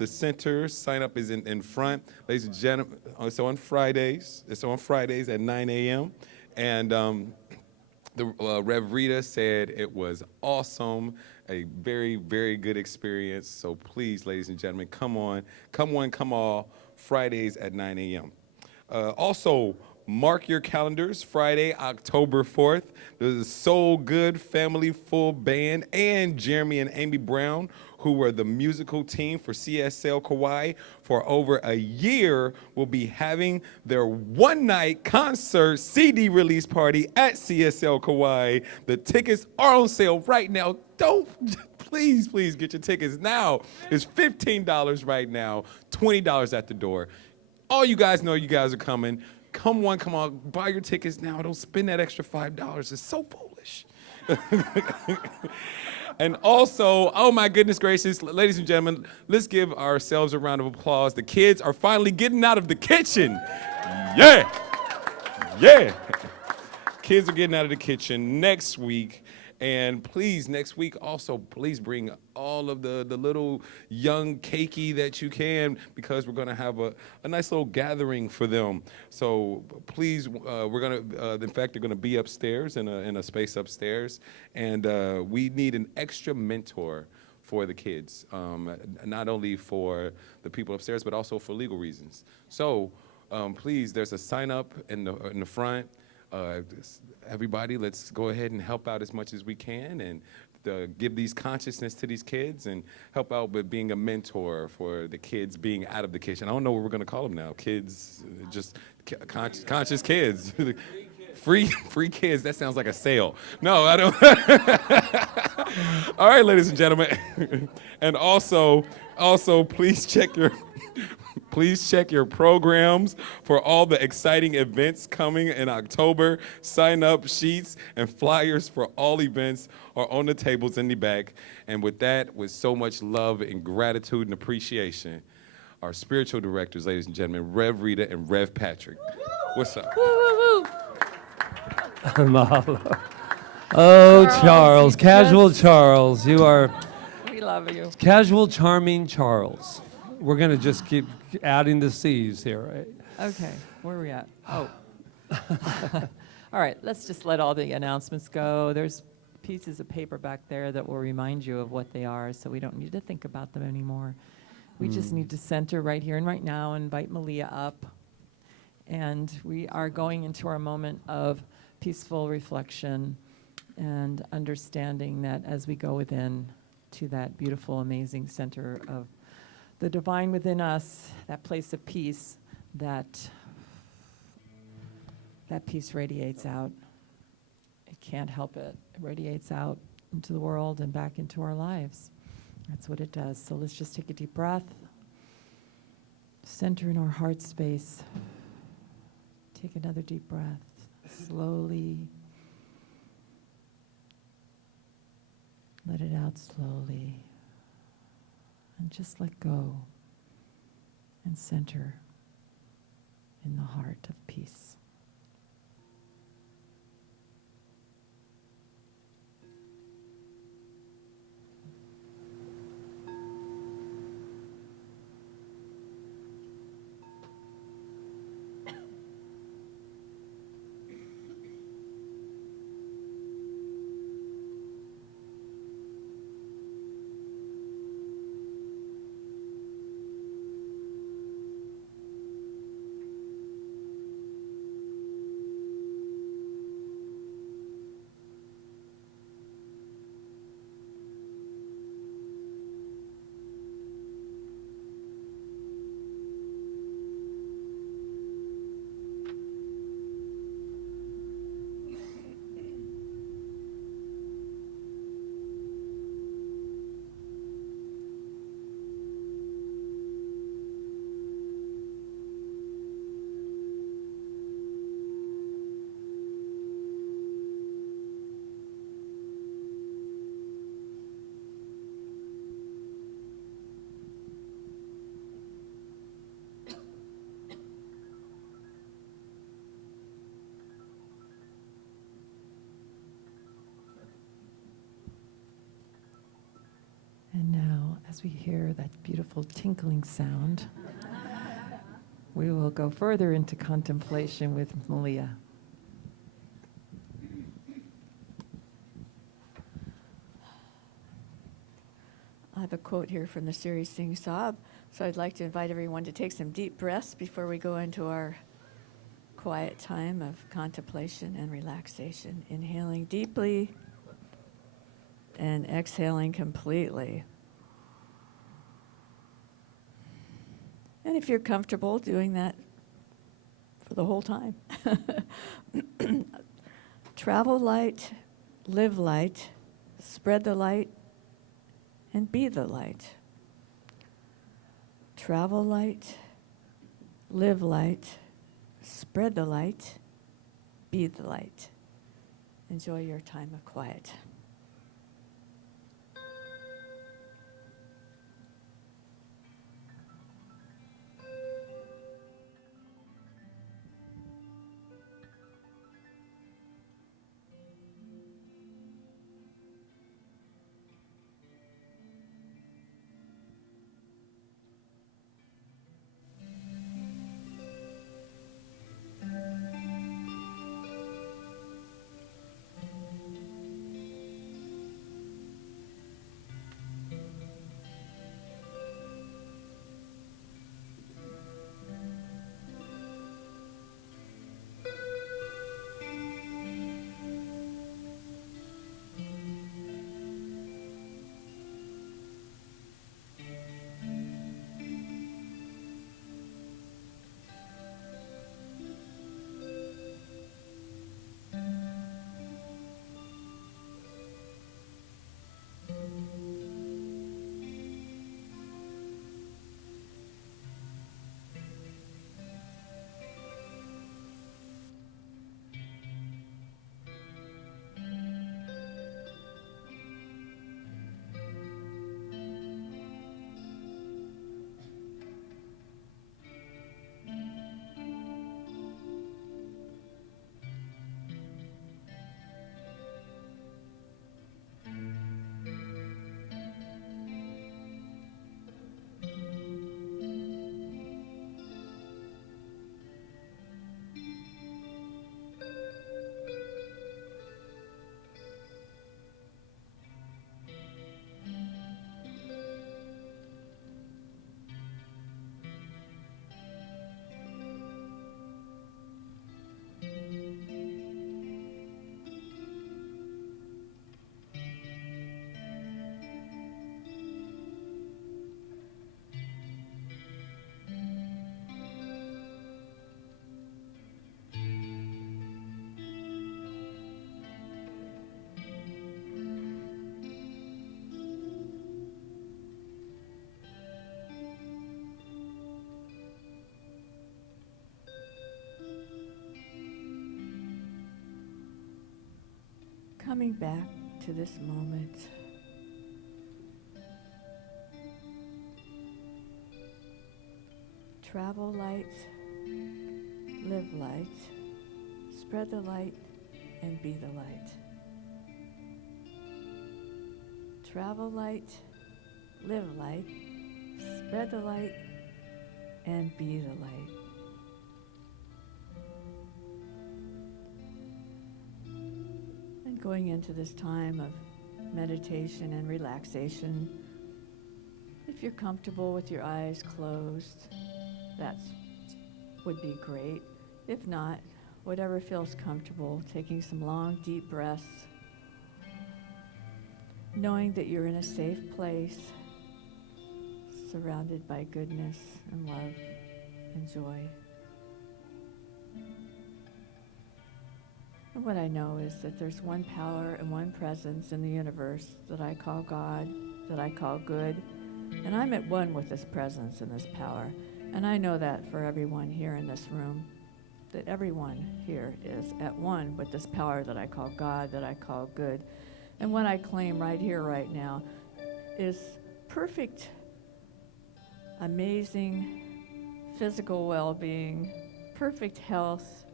The center sign up is in front, ladies and gentlemen. It's on Fridays. It's on Fridays at 9 a.m. And the Rev Rita said it was awesome, a very, very good experience. So please, ladies and gentlemen, come on, come one, come all, Fridays at 9 a.m. Also, mark your calendars, Friday, October 4th. There's a Soul Good Family Full Band and Jeremy and Amy Brown, who were the musical team for CSL Kauai for over a year, will be having their one-night concert CD release party at CSL Kauai. The tickets are on sale right now. Don't, please get your tickets now. It's $15 right now, $20 at the door. All you guys know you guys are coming. Come on, come on, buy your tickets now. Don't spend that extra $5. It's so foolish. And also, oh my goodness gracious, ladies and gentlemen, let's give ourselves a round of applause. The kids are finally getting out of the kitchen. Yeah, yeah. Kids are getting out of the kitchen next week. And please, next week also, please bring all of the little young cakey that you can, because we're gonna have a nice little gathering for them. So please, we're gonna, in fact, they're gonna be upstairs in a space upstairs. And we need an extra mentor for the kids, not only for the people upstairs, but also for legal reasons. So please, there's a sign up in the front. Everybody, let's go ahead and help out as much as we can and give these consciousness to these kids and help out with being a mentor for the kids being out of the kitchen. I don't know what we're going to call them now. Kids, just conscious kids. Free kids, that sounds like a sale. No, I don't. All right, ladies and gentlemen. And also, please check your programs for all the exciting events coming in October. Sign-up sheets and flyers for all events are on the tables in the back. And with that, with so much love and gratitude and appreciation, our spiritual directors, ladies and gentlemen, Rev Rita and Rev Patrick. What's up? Woo, woo, woo. Mahalo. Oh, Charles, casual just- Charles, you are We love you. casual, charming Charles. We're gonna just keep adding the C's here, right? Okay, where are we at? Oh. All right, let's just let all the announcements go. There's pieces of paper back there that will remind you of what they are, so we don't need to think about them anymore. We just need to center right here and right now, invite Malia up. And we are going into our moment of peaceful reflection and understanding that as we go within to that beautiful, amazing center of the divine within us, that place of peace, that peace radiates out. It can't help it. It radiates out into the world and back into our lives. That's what it does. So let's just take a deep breath. Center in our heart space. Take another deep breath. Slowly. Let it out slowly. And just let go and center in the heart of peace. As we hear that beautiful tinkling sound, we will go further into contemplation with Malia. I have a quote here from the series Sing Sob, so I'd like to invite everyone to take some deep breaths before we go into our quiet time of contemplation and relaxation. Inhaling deeply and exhaling completely. And if you're comfortable doing that for the whole time. Travel light, live light, spread the light, and be the light. Travel light, live light, spread the light, be the light. Enjoy your time of quiet. Coming back to this moment. Travel light, live light, spread the light, and be the light. Travel light, live light, spread the light, and be the light. And going into this time of meditation and relaxation, if you're comfortable with your eyes closed, that would be great. If not, whatever feels comfortable, taking some long, deep breaths, knowing that you're in a safe place, surrounded by goodness and love and joy. And what I know is that there's one power and one presence in the universe that I call God, that I call good, and I'm at one with this presence and this power. And I know that for everyone here in this room, that everyone here is at one with this power that I call God, that I call good. And what I claim right here, right now, is perfect, amazing physical well-being, perfect health,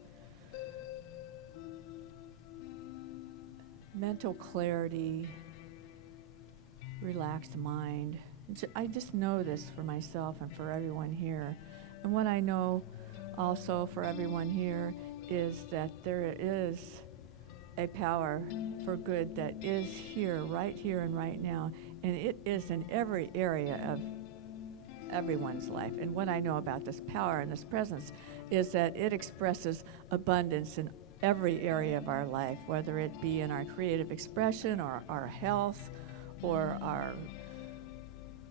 mental clarity, relaxed mind, I just know this for myself and for everyone here. And what I know also for everyone here is that there is a power for good that is here and right now. And it is in every area of everyone's life. And what I know about this power and this presence is that it expresses abundance in every area of our life, whether it be in our creative expression or our health or our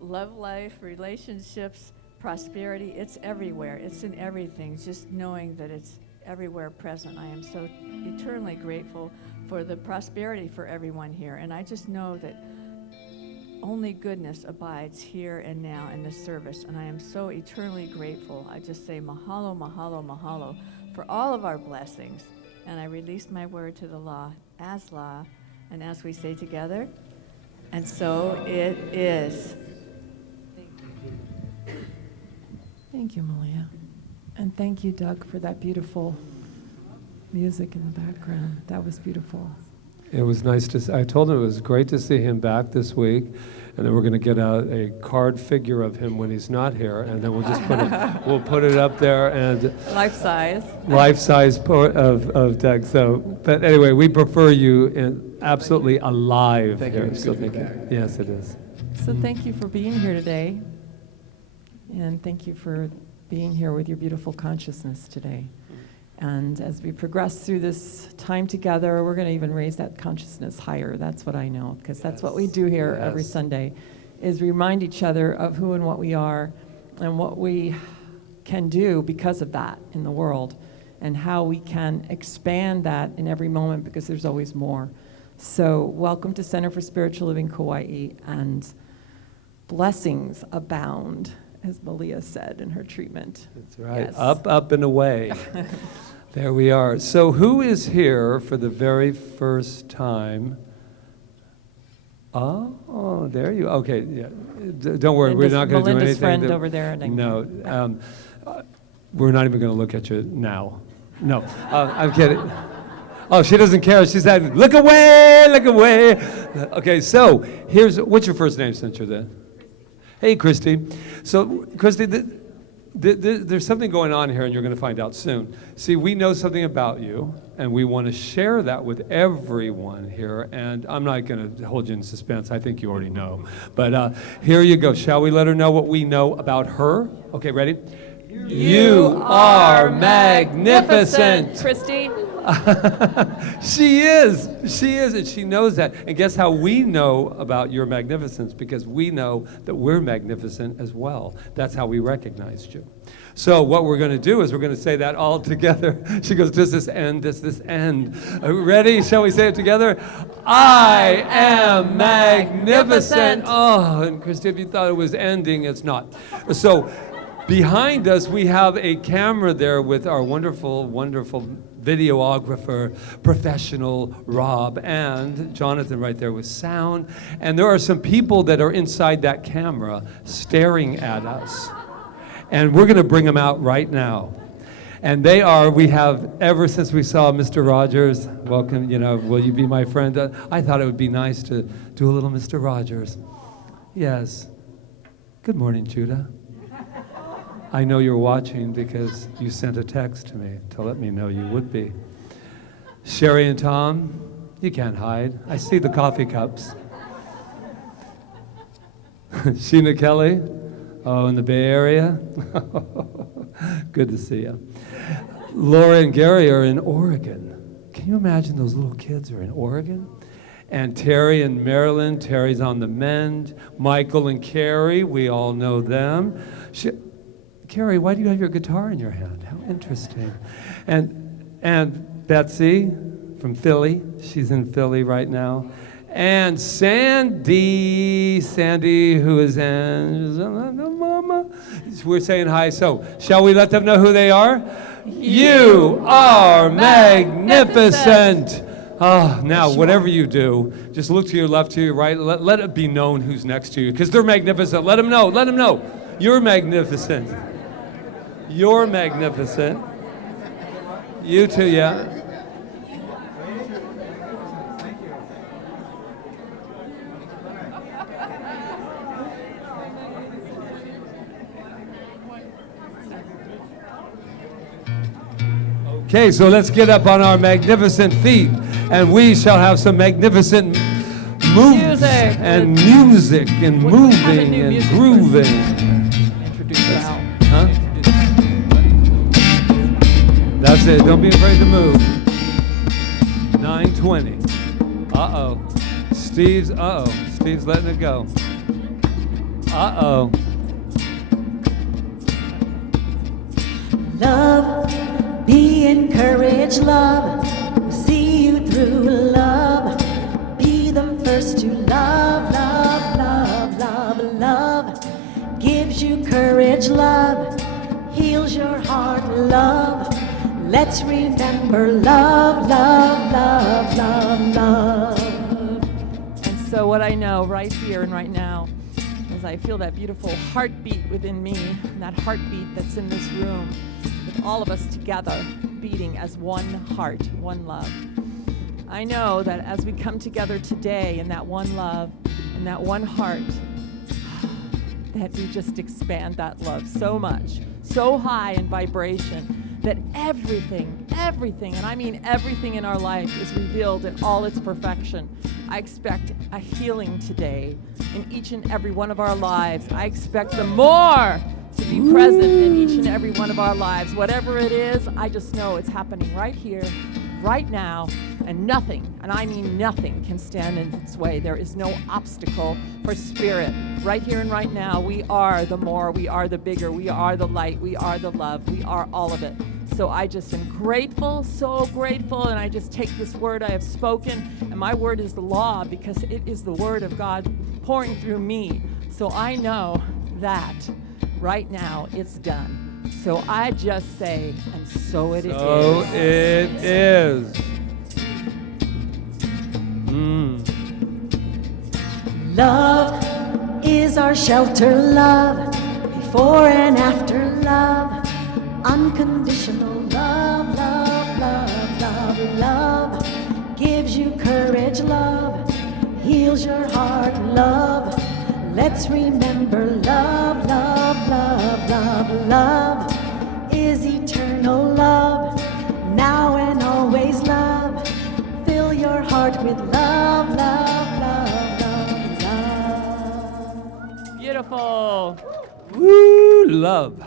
love life, relationships, prosperity. It's everywhere. It's in everything. Just knowing that it's everywhere present. I am so eternally grateful for the prosperity for everyone here. And I just know that only goodness abides here and now in this service. And I am so eternally grateful. I just say mahalo, mahalo, mahalo for all of our blessings. And I release my word to the law, and as we say together, and so it is. Thank you, Malia. And thank you, Doug, for that beautiful music in the background. That was beautiful. It was nice to I told him it was great to see him back this week, and then we're going to get out a card figure of him when he's not here, and then we'll just put it up there, and Life size. of Doug. So, but anyway, we prefer you in absolutely alive. Thank you. here. It's So good to be thank you. back. Yes, it is. So thank you for being here today. And thank you for being here with your beautiful consciousness today. And as we progress through this time together, we're going to even raise that consciousness higher. That's what I know, because that's what we do here every Yes. Sunday, is remind each other of who and what we are and what we can do because of that in the world, and how we can expand that in every moment, because there's always more. So welcome to Center for Spiritual Living Kauai, and blessings abound, as Malia said in her treatment. That's right. Yes. Up, up, and away. There we are. So who is here for the very first time? Oh, there you. Okay, yeah. Don't worry, we're not going to do Melinda's anything. friend over there. And No, we're not even going to look at you now. No, I'm kidding. Oh, she doesn't care. She said, "Look away, look away." Okay, so what's your first name since you're there? Hey, Christy. So, Christy, there's something going on here, and you're going to find out soon. See, we know something about you, and we want to share that with everyone here. And I'm not going to hold you in suspense. I think you already know. But here you go. Shall we let her know what we know about her? Okay, ready? You are magnificent. Christy. She is, and she knows that. And guess how we know about your magnificence? Because we know that we're magnificent as well. That's how we recognized you. So what we're going to do is we're going to say that all together. She goes, does this end? Does this end? Are we ready? Shall we say it together? I am magnificent. Oh, and Christy, if you thought it was ending, it's not. So behind us, we have a camera there with our wonderful, wonderful videographer, professional Rob, and Jonathan right there with sound. And there are some people that are inside that camera staring at us. And we're going to bring them out right now. And we have, ever since we saw Mr. Rogers, welcome, will you be my friend? I thought it would be nice to do a little Mr. Rogers. Yes. Good morning, Judah. I know you're watching because you sent a text to me to let me know you would be. Sherry and Tom, you can't hide. I see the coffee cups. Sheena Kelly, in the Bay Area. Good to see you. Laura and Gary are in Oregon. Can you imagine those little kids are in Oregon? And Terry and Maryland, Terry's on the mend. Michael and Carrie, we all know them. Carrie, why do you have your guitar in your hand? How interesting. And Betsy from Philly, she's in Philly right now. And Sandy, who is in Mama. We're saying hi. So, shall we let them know who they are? You are magnificent. Oh, now, whatever you do, just look to your left, to your right. Let it be known who's next to you, because they're magnificent. Let them know. Let them know. You're magnificent. You're magnificent. You too, yeah. Okay, so let's get up on our magnificent feet, and we shall have some magnificent moves Music. and music and We have a moving new and music grooving. Introduce Val. Huh? That's it. Don't be afraid to move. 9:20. Uh-oh. Steve's letting it go. Uh-oh. Love, be encouraged, love. We'll see you through, love. Be the first to love, love, love, love, love. Gives you courage, love. Heals your heart, love. Let's remember love, love, love, love, love. And so what I know right here and right now is I feel that beautiful heartbeat within me, and that heartbeat that's in this room, with all of us together beating as one heart, one love. I know that as we come together today in that one love and that one heart, that we just expand that love so much, so high in vibration, that everything, and I mean everything in our life is revealed in all its perfection. I expect a healing today in each and every one of our lives. I expect the more to be present in each and every one of our lives. Whatever it is, I just know it's happening right here, right now, and nothing, and I mean nothing, can stand in its way. There is no obstacle for spirit. Right here and right now, we are the more, we are the bigger, we are the light, we are the love, we are all of it. So I just am grateful, so grateful, and I just take this word I have spoken, and my word is the law because it is the word of God pouring through me. So I know that right now it's done. So I just say, and so it is. So it is. Love is our shelter, love. Before and after, love. Unconditional love, love, love, love, love. Gives you courage, love. Heals your heart, love. Let's remember love, love, love, love, love is eternal love. Now and always love. Fill your heart with love, love, love, love, love. Beautiful. Woo, love.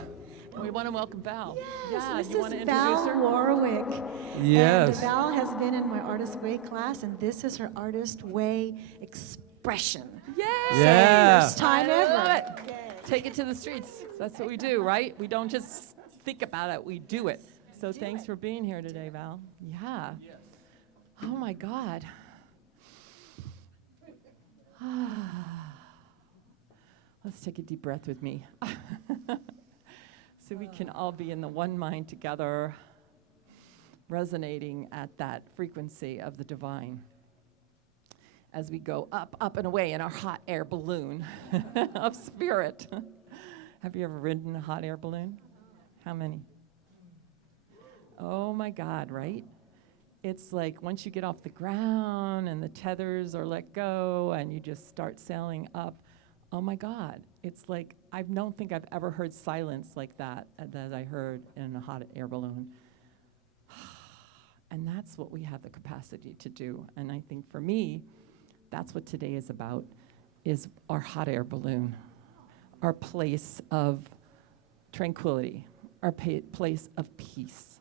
We want to welcome Val. This You want to is introduce Val her? Warwick. Yes. And Val has been in my Artist Way class, and this is her Artist Way expression. Yay! Yeah. First time I love ever. it. Take it to the streets. That's what we do, right? We don't just think about it, we do it. So thanks for being here today, Val. Yeah. Oh my God. Let's take a deep breath with me. So we can all be in the one mind together, resonating at that frequency of the divine. As we go up, up and away in our hot air balloon of spirit. Have you ever ridden a hot air balloon? How many? Oh my God, right? It's like once you get off the ground and the tethers are let go and you just start sailing up, oh my God. It's like, I don't think I've ever heard silence like that I heard in a hot air balloon. And that's what we have the capacity to do. And I think for me, that's what today is about, is our hot air balloon, our place of tranquility, our place of peace,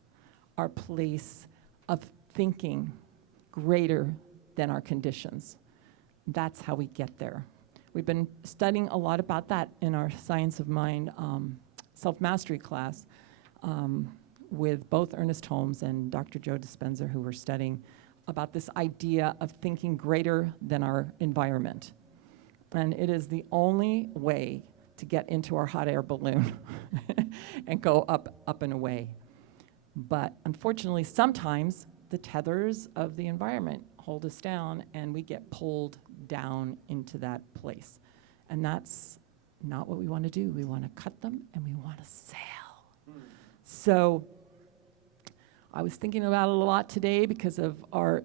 our place of thinking greater than our conditions. That's how we get there. We've been studying a lot about that in our Science of Mind self-mastery class with both Ernest Holmes and Dr. Joe Dispenza, who were studying about this idea of thinking greater than our environment. And it is the only way to get into our hot air balloon and go up, up and away. But unfortunately, sometimes the tethers of the environment hold us down and we get pulled down into that place. And that's not what we want to do. We want to cut them and we want to sail. So I was thinking about it a lot today because of our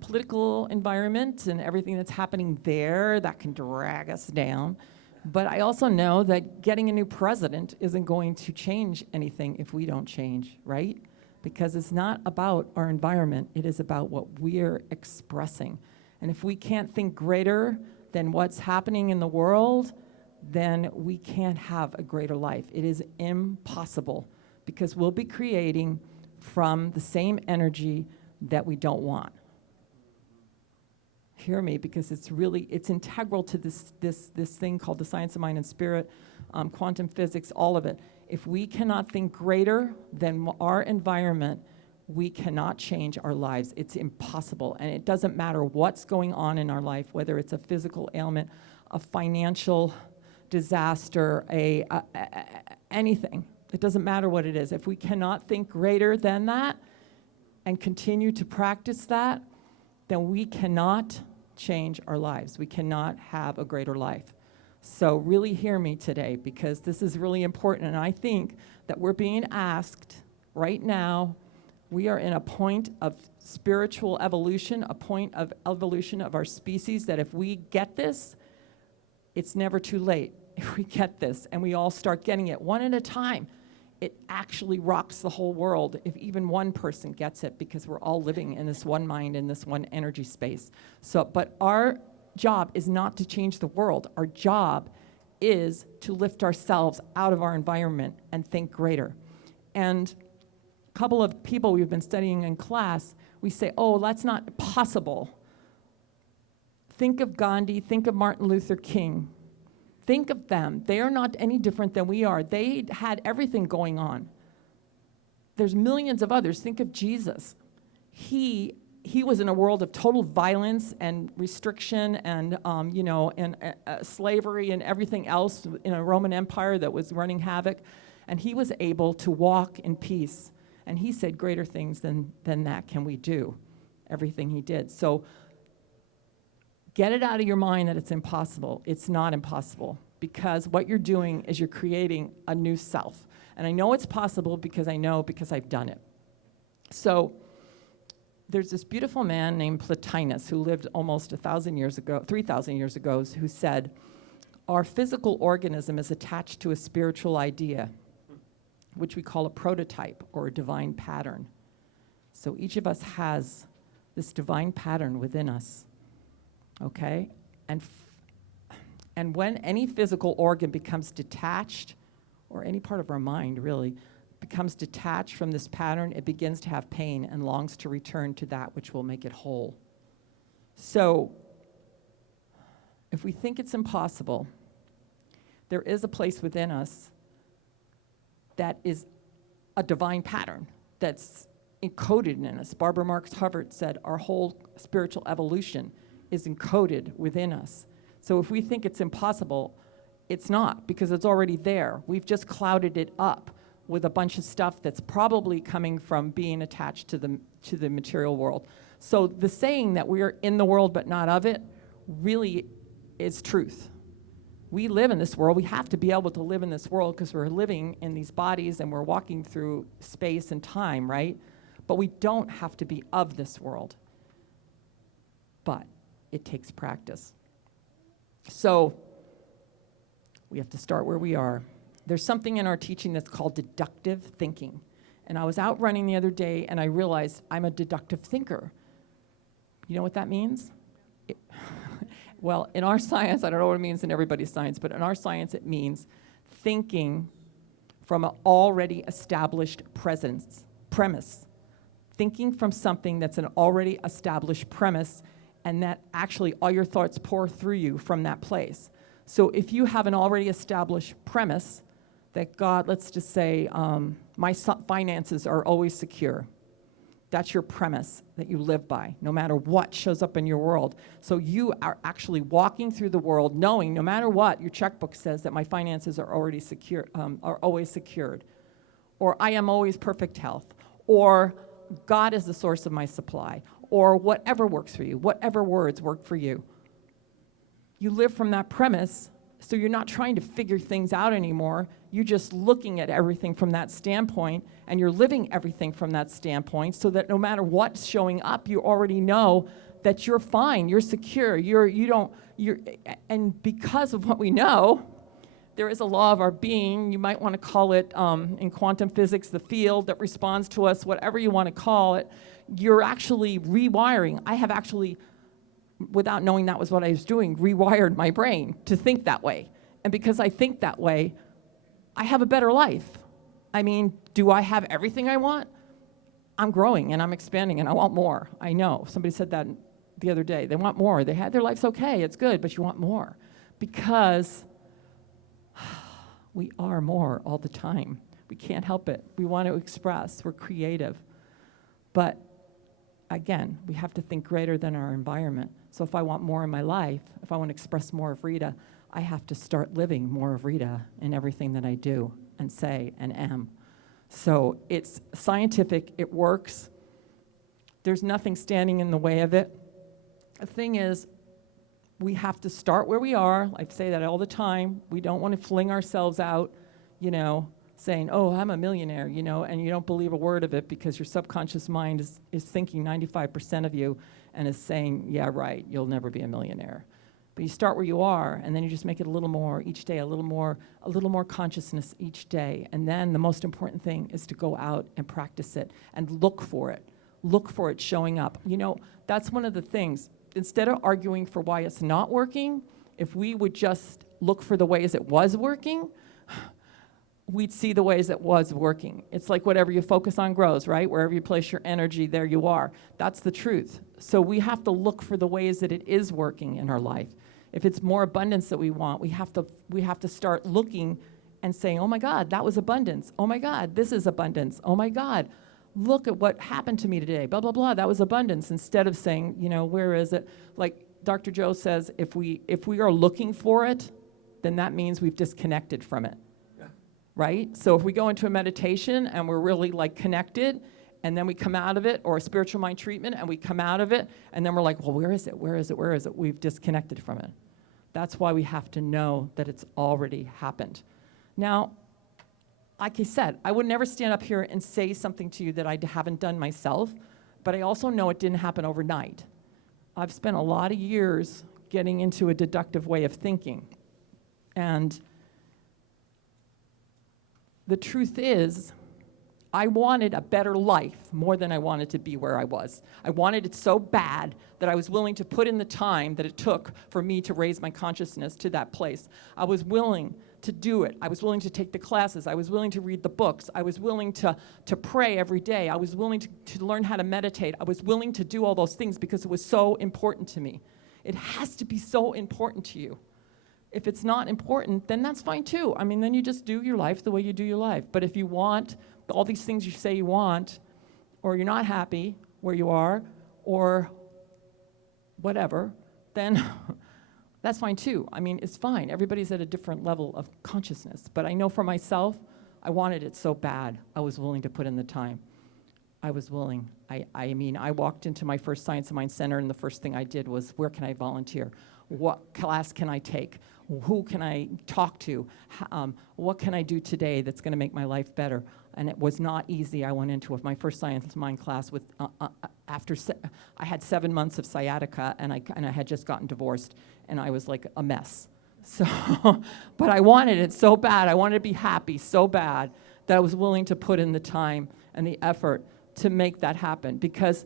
political environment and everything that's happening there that can drag us down. But I also know that getting a new president isn't going to change anything if we don't change, right? because it's not about our environment, it is about what we're expressing. And if we can't think greater than what's happening in the world, then we can't have a greater life. It is impossible, because we'll be creating from the same energy that we don't want. Hear me, because it's integral to this thing called the science of mind and spirit, quantum physics, all of it. If we cannot think greater than our environment, we cannot change our lives. It's impossible. And it doesn't matter what's going on in our life, whether it's a physical ailment, a financial disaster, anything. It doesn't matter what it is. If we cannot think greater than that and continue to practice that, then we cannot change our lives. We cannot have a greater life. So really hear me today, because this is really important. And I think that we're being asked right now, we are in a point of spiritual evolution, a point of evolution of our species, that if we get this, it's never too late. If we get this and we all start getting it one at a time, it actually rocks the whole world if even one person gets it, because we're all living in this one mind, in this one energy space. So, but our job is not to change the world. Our job is to lift ourselves out of our environment and think greater. And a couple of people we've been studying in class, we say, oh, that's not possible. Think of Gandhi, think of Martin Luther King. Think of them. They are not any different than we are. They had everything going on. There's millions of others. Think of Jesus. He was in a world of total violence and restriction and, slavery and everything else in a Roman Empire that was running havoc. And he was able to walk in peace. And he said, greater things than that can we do. Everything he did. So get it out of your mind that it's impossible. It's not impossible, because what you're doing is you're creating a new self. And I know it's possible because I've done it. So there's this beautiful man named Plotinus who lived almost 3,000 years ago, who said, our physical organism is attached to a spiritual idea, which we call a prototype or a divine pattern. So each of us has this divine pattern within us. Okay? And when any physical organ becomes detached, or any part of our mind really, becomes detached from this pattern, it begins to have pain and longs to return to that which will make it whole. So, if we think it's impossible, there is a place within us that is a divine pattern that's encoded in us. Barbara Marx Hubbard said our whole spiritual evolution is encoded within us. So if we think it's impossible, it's not, because it's already there. We've just clouded it up with a bunch of stuff that's probably coming from being attached to the material world. So the saying that we are in the world but not of it really is truth. We live in this world. We have to be able to live in this world because we're living in these bodies and we're walking through space and time, right? But we don't have to be of this world. But it takes practice. So we have to start where we are. There's something in our teaching that's called deductive thinking. And I was out running the other day and I realized I'm a deductive thinker. You know what that means? Well, in our science, I don't know what it means in everybody's science, but in our science it means thinking from an already established premise. Thinking from something that's an already established premise, and that actually all your thoughts pour through you from that place. So if you have an already established premise that God, let's just say, my finances are always secure. That's your premise that you live by, no matter what shows up in your world. So you are actually walking through the world knowing no matter what, your checkbook says that my finances are already secure, are always secured. Or I am always perfect health. Or God is the source of my supply. Or whatever works for you, whatever words work for you. You live from that premise, so you're not trying to figure things out anymore. You're just looking at everything from that standpoint, and you're living everything from that standpoint, so that no matter what's showing up, you already know that you're fine, you're secure, and because of what we know, there is a law of our being. You might want to call it, in quantum physics, the field that responds to us, whatever you want to call it. You're actually rewiring. I have actually, without knowing that was what I was doing, rewired my brain to think that way. And because I think that way, I have a better life. I mean, do I have everything I want? I'm growing and I'm expanding and I want more. I know. Somebody said that the other day. They want more. They had their life's okay. It's good, but you want more. Because we are more all the time. We can't help it. We want to express. We're creative. But again, we have to think greater than our environment. So if I want more in my life, if I want to express more of Rita, I have to start living more of Rita in everything that I do and say and am. So it's scientific, it works. There's nothing standing in the way of it. The thing is, we have to start where we are. I say that all the time. We don't want to fling ourselves out, saying, oh, I'm a millionaire, and you don't believe a word of it because your subconscious mind is thinking 95% of you and is saying, yeah, right, you'll never be a millionaire. But you start where you are, and then you just make it a little more each day, a little more consciousness each day. And then the most important thing is to go out and practice it and look for it showing up. That's one of the things. Instead of arguing for why it's not working, if we would just look for the ways it was working, we'd see the ways it was working. It's like whatever you focus on grows, right? Wherever you place your energy, there you are. That's the truth. So we have to look for the ways that it is working in our life. If it's more abundance that we want, we have to start looking and saying, oh my God, that was abundance. Oh my God, this is abundance. Oh my God, look at what happened to me today. Blah, blah, blah, that was abundance. Instead of saying, where is it? Like Dr. Joe says, if we are looking for it, then that means we've disconnected from it. Right? So if we go into a meditation and we're really connected, and then we come out of it, or a spiritual mind treatment, and we come out of it, and then we're like, well, where is it? Where is it? Where is it? We've disconnected from it. That's why we have to know that it's already happened. Now, like I said, I would never stand up here and say something to you that I haven't done myself, but I also know it didn't happen overnight. I've spent a lot of years getting into a deductive way of thinking. And the truth is, I wanted a better life more than I wanted to be where I was. I wanted it so bad that I was willing to put in the time that it took for me to raise my consciousness to that place. I was willing to do it. I was willing to take the classes. I was willing to read the books. I was willing to pray every day. I was willing to learn how to meditate. I was willing to do all those things because it was so important to me. It has to be so important to you. If it's not important, then that's fine too. I mean, then you just do your life the way you do your life. But if you want all these things you say you want, or you're not happy where you are, or whatever, then that's fine too. I mean, it's fine. Everybody's at a different level of consciousness. But I know for myself, I wanted it so bad, I was willing to put in the time. I was willing. I mean, I walked into my first Science of Mind Center, and the first thing I did was, where can I volunteer? What class can I take? Who can I talk to? What can I do today that's going to make my life better? And it was not easy. I went into my first Science of Mind class with I had 7 months of sciatica, and I had just gotten divorced, and I was like a mess. So, but I wanted it so bad. I wanted to be happy so bad that I was willing to put in the time and the effort to make that happen, because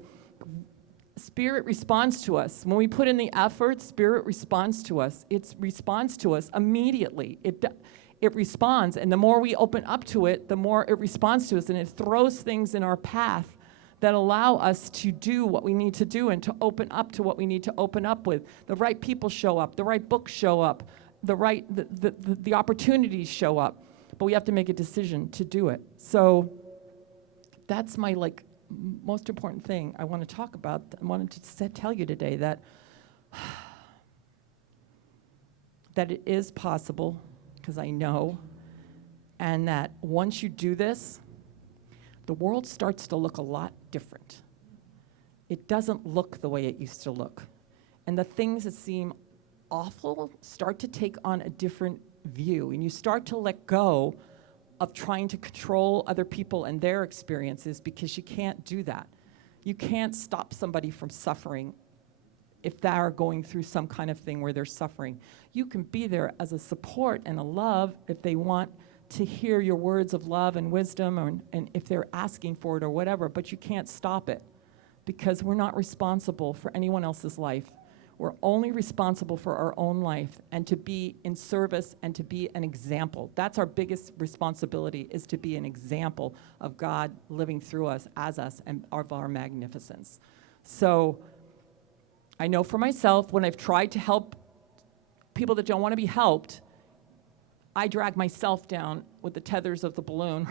Spirit responds to us. When we put in the effort, Spirit responds to us. It responds to us immediately. It responds, and the more we open up to it, the more it responds to us, and it throws things in our path that allow us to do what we need to do and to open up to what we need to open up with. The right people show up, the right books show up, the opportunities show up, but we have to make a decision to do it. So that's my most important thing I want to talk about. I wanted to tell you today that it is possible, because I know, and that once you do this, the world starts to look a lot different. It doesn't look the way it used to look. And the things that seem awful start to take on a different view, and you start to let go of trying to control other people and their experiences, because you can't do that. You can't stop somebody from suffering if they're going through some kind of thing where they're suffering. You can be there as a support and a love if they want to hear your words of love and wisdom, and if they're asking for it or whatever, but you can't stop it because we're not responsible for anyone else's life. We're only responsible for our own life and to be in service and to be an example. That's our biggest responsibility, is to be an example of God living through us, as us, and of our magnificence. So I know for myself, when I've tried to help people that don't want to be helped, I drag myself down with the tethers of the balloon,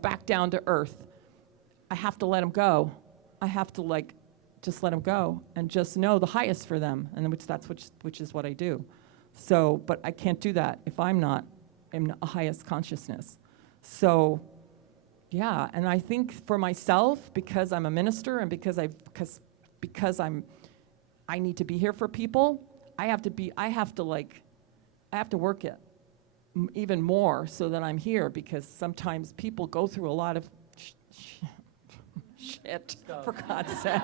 back down to earth. I have to let them go. I have to just let them go and just know the highest for them, and which is what I do. So, but I can't do that if I'm not in a highest consciousness. So, yeah, and I think for myself, because I'm a minister and because I need to be here for people, I have to work it even more so that I'm here, because sometimes people go through a lot of shit, for God's sake.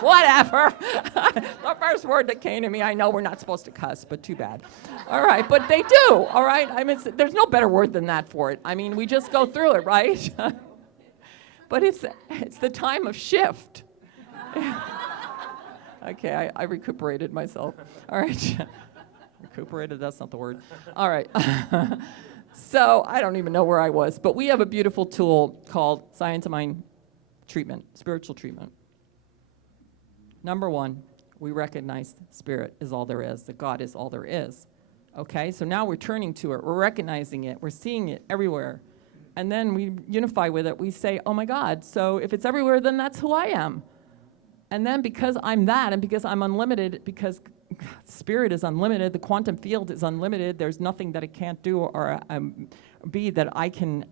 Whatever. The first word that came to me, I know we're not supposed to cuss, but too bad. All right, but they do, all right? I mean, there's no better word than that for it. I mean, we just go through it, right? But it's the time of shift. Okay, I recuperated myself. All right. Recuperated, that's not the word. All right. So I don't even know where I was, but we have a beautiful tool called Science of Mind treatment, spiritual treatment. Number one, we recognize spirit is all there is, that God is all there is. Okay, so now we're turning to it, we're recognizing it, we're seeing it everywhere. And then we unify with it, we say, oh my God, so if it's everywhere, then that's who I am. And then because I'm that, and because I'm unlimited, because spirit is unlimited, the quantum field is unlimited, there's nothing that it can't do or be that I can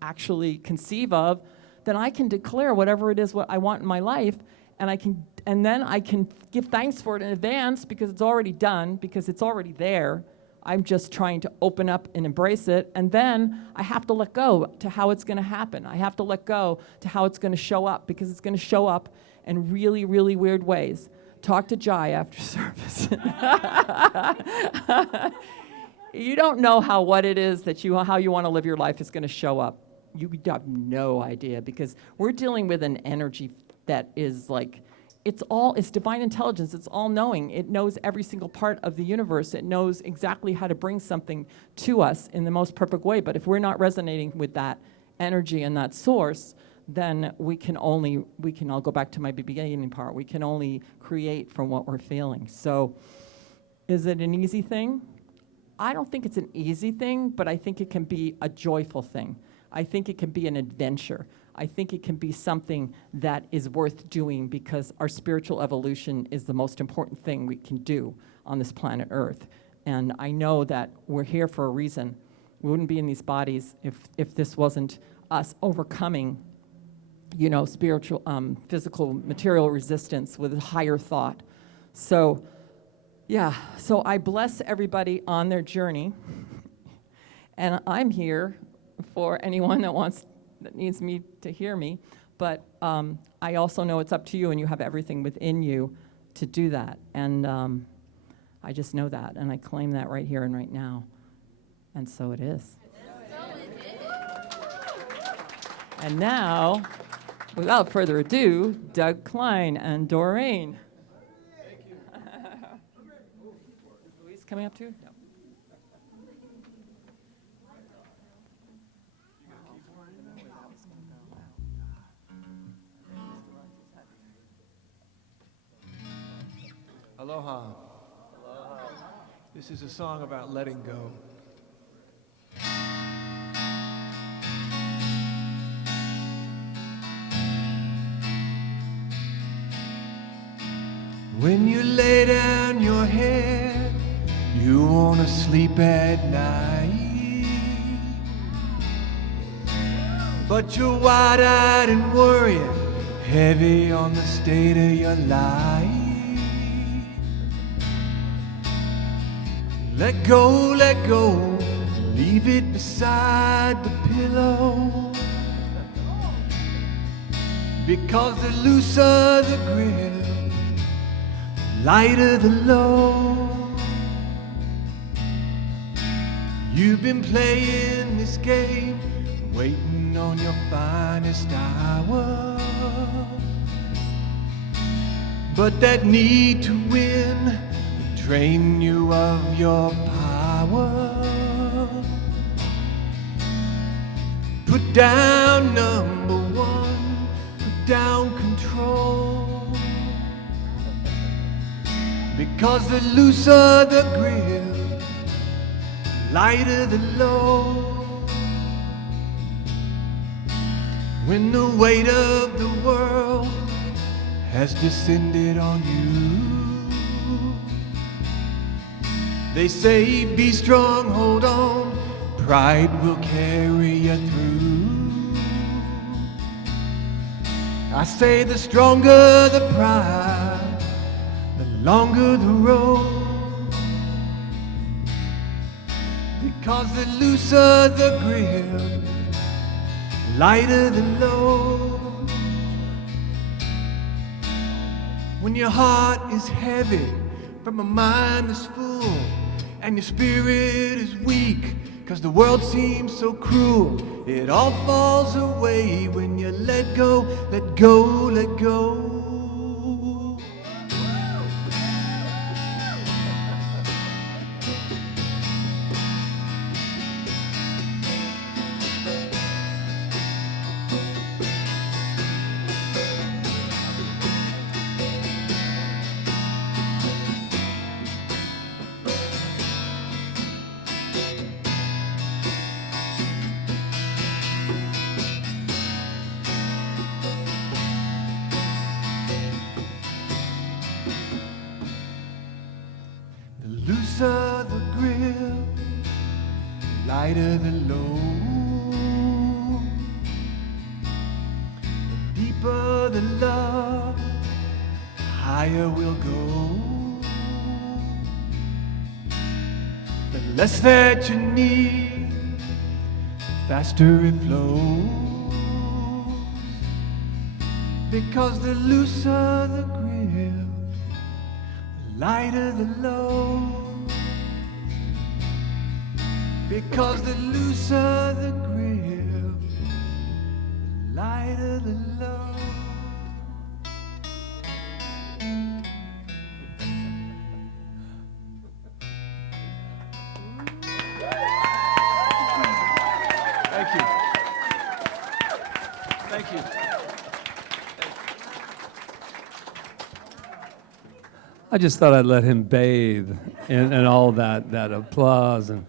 actually conceive of, then I can declare whatever it is what I want in my life, and then I can give thanks for it in advance because it's already done, because it's already there. I'm just trying to open up and embrace it, and then I have to let go to how it's going to happen. I have to let go to how it's going to show up, because it's going to show up in really, really weird ways. Talk to Jai after service. You don't know what it is how you want to live your life is going to show up. You have no idea, because we're dealing with an energy that is like, it's divine intelligence. It's all knowing. It knows every single part of the universe. It knows exactly how to bring something to us in the most perfect way. But if we're not resonating with that energy and that source, then I'll go back to my beginning part. We can only create from what we're feeling. So is it an easy thing? I don't think it's an easy thing, but I think it can be a joyful thing. I think it can be an adventure. I think it can be something that is worth doing, because our spiritual evolution is the most important thing we can do on this planet Earth. And I know that we're here for a reason. We wouldn't be in these bodies if this wasn't us overcoming, spiritual, physical, material resistance with a higher thought. So, yeah, so I bless everybody on their journey. And I'm here for anyone that needs me to hear me, but I also know it's up to you, and you have everything within you to do that. And I just know that, and I claim that right here and right now. And so it is. And now, without further ado, Doug Klein and Doreen. Thank you. Is Louise coming up too? No. Aloha. This is a song about letting go. When you lay down your head, you want to sleep at night, but you're wide-eyed and worried, heavy on the state of your life. Let go, leave it beside the pillow, because the looser the grip, light of the load. You've been playing this game, waiting on your finest hour. But that need to win will drain you of your power. Put down number one, put down control. Because the looser the grip, lighter the load. When the weight of the world has descended on you, they say be strong, hold on, pride will carry you through. I say the stronger the pride, the longer the road. Because the looser the grip, lighter the load. When your heart is heavy from a mind that's full, and your spirit is weak, 'cause the world seems so cruel, it all falls away when you let go, let go, let go. Looser the grip, lighter the load. The deeper the love, the higher we'll go. The less that you need, the faster it flows. Because the looser the grip, lighter the load. Because the looser the grip, the lighter the load. Thank you. Thank you. I just thought I'd let him bathe in all that applause. And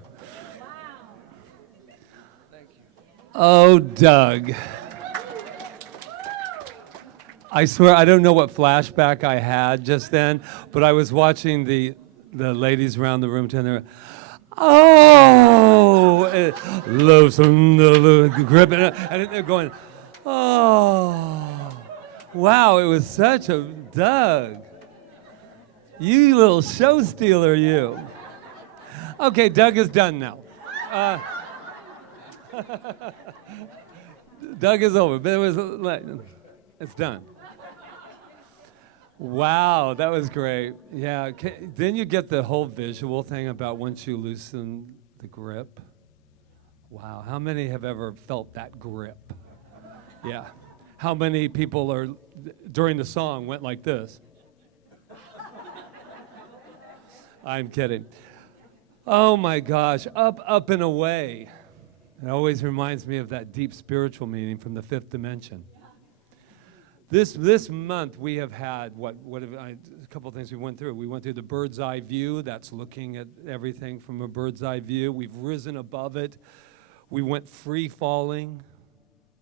oh, Doug. I swear, I don't know what flashback I had just then, but I was watching the ladies around the room and they're, oh, loosen the grip, and they're going, oh, wow, it was such a Doug. You little show stealer, you. Okay, Doug is done now. Doug is over, but it's done. Wow, that was great. Yeah, then you get the whole visual thing about once you loosen the grip. Wow, how many have ever felt that grip? Yeah. How many people are, during the song, went like this? I'm kidding. Oh my gosh, up and away. It always reminds me of that deep spiritual meaning from the fifth dimension. This month we have had a couple of things we went through. We went through the bird's eye view. That's looking at everything from a bird's eye view. We've risen above it. We went free falling.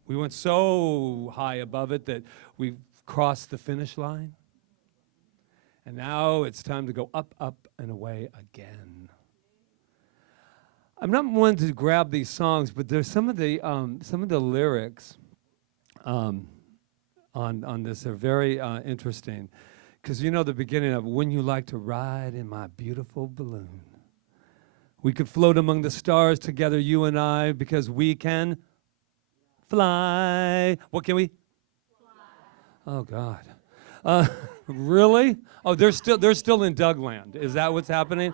We went so high above it that we crossed the finish line. And now it's time to go up, up, and away again. I'm not one to grab these songs, but there's some of the lyrics on this are very interesting, because you know the beginning of "When you like to ride in my beautiful balloon, we could float among the stars together, you and I, because we can fly." What can we? Fly. Oh God. Really? Oh, they're still in Dougland. Is that what's happening?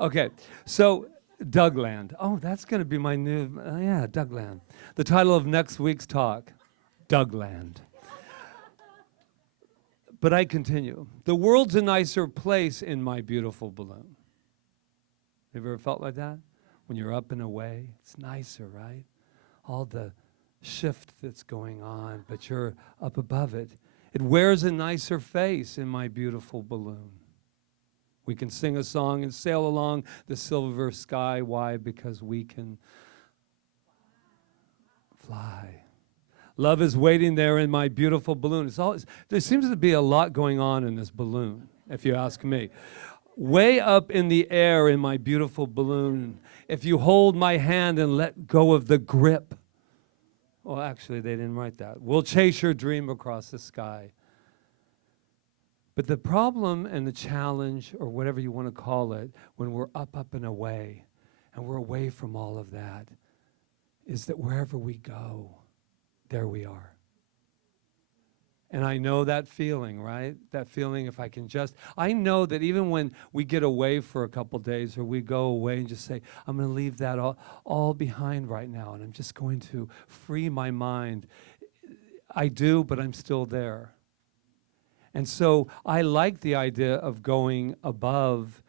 Okay, so Dougland. Oh, that's going to be my new, yeah, Dougland. The title of next week's talk, Dougland. But I continue. The world's a nicer place in my beautiful balloon. Have you ever felt like that? When you're up and away, it's nicer, right? All the shift that's going on, but you're up above it. It wears a nicer face in my beautiful balloon. We can sing a song and sail along the silver sky. Why? Because we can fly. Love is waiting there in my beautiful balloon. There seems to be a lot going on in this balloon, if you ask me. Way up in the air in my beautiful balloon, if you hold my hand and let go of the grip. Well, actually, they didn't write that. We'll chase your dream across the sky. But the problem and the challenge, or whatever you want to call it, when we're up and away, and we're away from all of that, is that wherever we go, there we are. And I know that feeling, right? That feeling if I can just, I know that even when we get away for a couple days or we go away and just say, I'm going to leave that all behind right now and I'm just going to free my mind. I do, but I'm still there. And so I like the idea of going above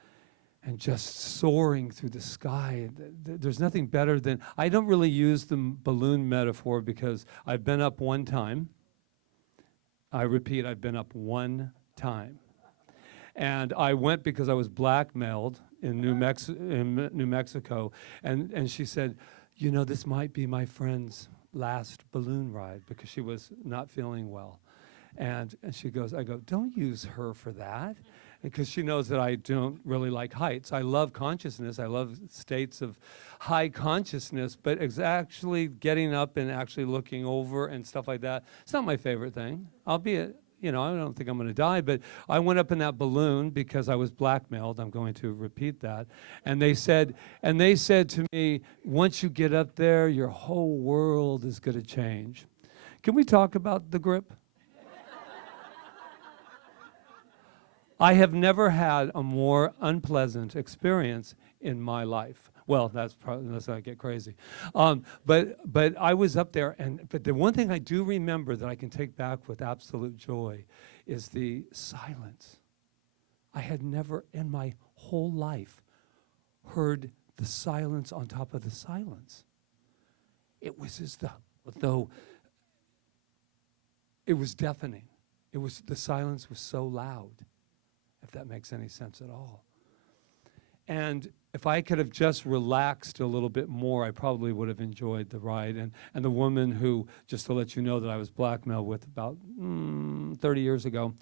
and just soaring through the sky. There's nothing better than, I don't really use the balloon metaphor because I've been up one time. I repeat, I've been up one time. And I went because I was blackmailed in New Mexico. And she said, you know, this might be my friend's last balloon ride because she was not feeling well. And she goes, I go, don't use her for that. Because she knows that I don't really like heights. I love consciousness. I love states of high consciousness, but it's actually getting up and actually looking over and stuff like that. It's not my favorite thing. Albeit, you know, I don't think I'm going to die, but I went up in that balloon because I was blackmailed. I'm going to repeat that. And they said to me, once you get up there, your whole world is going to change. Can we talk about the grip? I have never had a more unpleasant experience in my life. Well, that's probably, let's not get crazy. But I was up there, but the one thing I do remember that I can take back with absolute joy is the silence. I had never in my whole life heard the silence on top of the silence. It was as though it was deafening. The silence was so loud, if that makes any sense at all. And if I could have just relaxed a little bit more, I probably would have enjoyed the ride. And the woman who, just to let you know that I was blackmailed with about 30 years ago,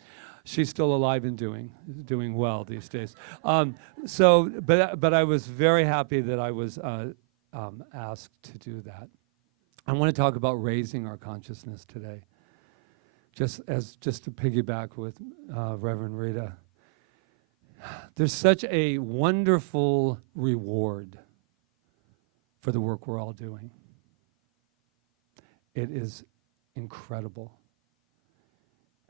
she's still alive and doing well these days. But I was very happy that I was asked to do that. I want to talk about raising our consciousness today. Just to piggyback with Reverend Rita. There's such a wonderful reward for the work we're all doing. It is incredible.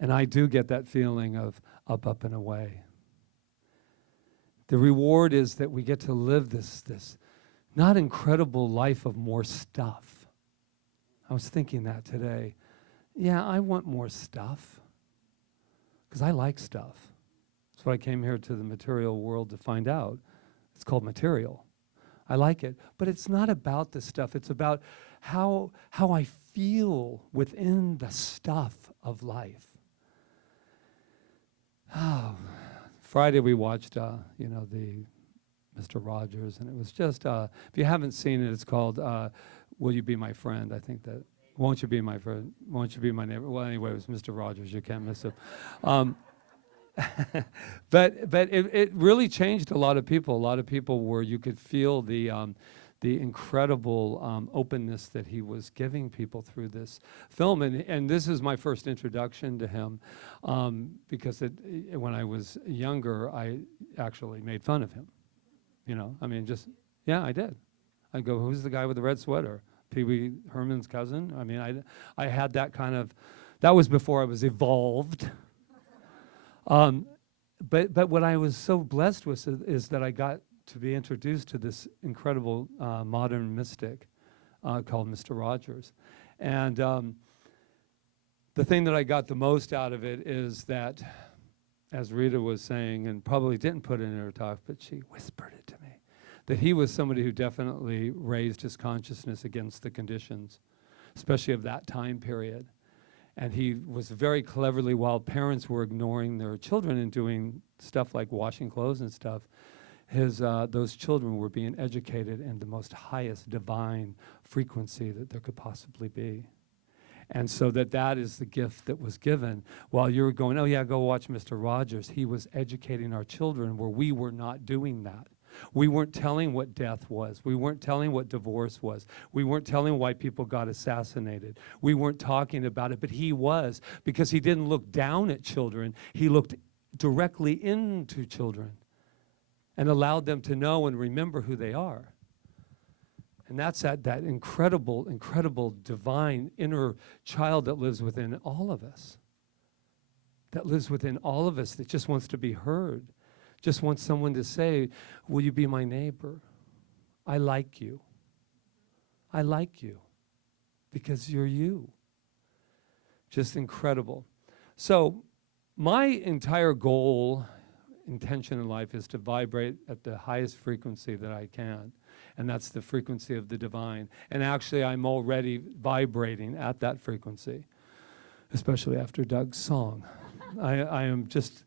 And I do get that feeling of up and away. The reward is that we get to live this not incredible life of more stuff. I was thinking that today. Yeah, I want more stuff because I like stuff. That's what I came here to the material world to find out. It's called material. I like it, but it's not about the stuff. It's about how I feel within the stuff of life. Oh, Friday we watched, the Mr. Rogers, and it was just, if you haven't seen it, it's called Will You Be My Friend? I think that, Won't You Be My Friend? Won't You Be My Neighbor? Well, anyway, it was Mr. Rogers. You can't miss him. But it really changed a lot of people. A lot of people where you could feel the incredible openness that he was giving people through this film. And this is my first introduction to him because when I was younger, I actually made fun of him. You know, I mean, I did. I'd go, who's the guy with the red sweater? Pee Wee Herman's cousin? I mean, I had that kind of, that was before I was evolved. But what I was so blessed with is that I got to be introduced to this incredible modern mystic called Mr. Rogers. And the thing that I got the most out of it is that, as Rita was saying, and probably didn't put it in her talk, but she whispered it to me, that he was somebody who definitely raised his consciousness against the conditions, especially of that time period. And he was very cleverly, while parents were ignoring their children and doing stuff like washing clothes and stuff, those children were being educated in the most highest divine frequency that there could possibly be. And so that is the gift that was given. While you were going, oh yeah, go watch Mr. Rogers, he was educating our children where we were not doing that. We weren't telling what death was. We weren't telling what divorce was. We weren't telling why people got assassinated. We weren't talking about it, but he was, because he didn't look down at children. He looked directly into children and allowed them to know and remember who they are. And that's that incredible, incredible divine inner child that lives within all of us. That lives within all of us, that just wants to be heard. Just wants someone to say, will you be my neighbor? I like you. I like you because you're you. Just incredible. So my entire goal, intention in life is to vibrate at the highest frequency that I can. And that's the frequency of the divine. And actually, I'm already vibrating at that frequency, especially after Doug's song. I am just,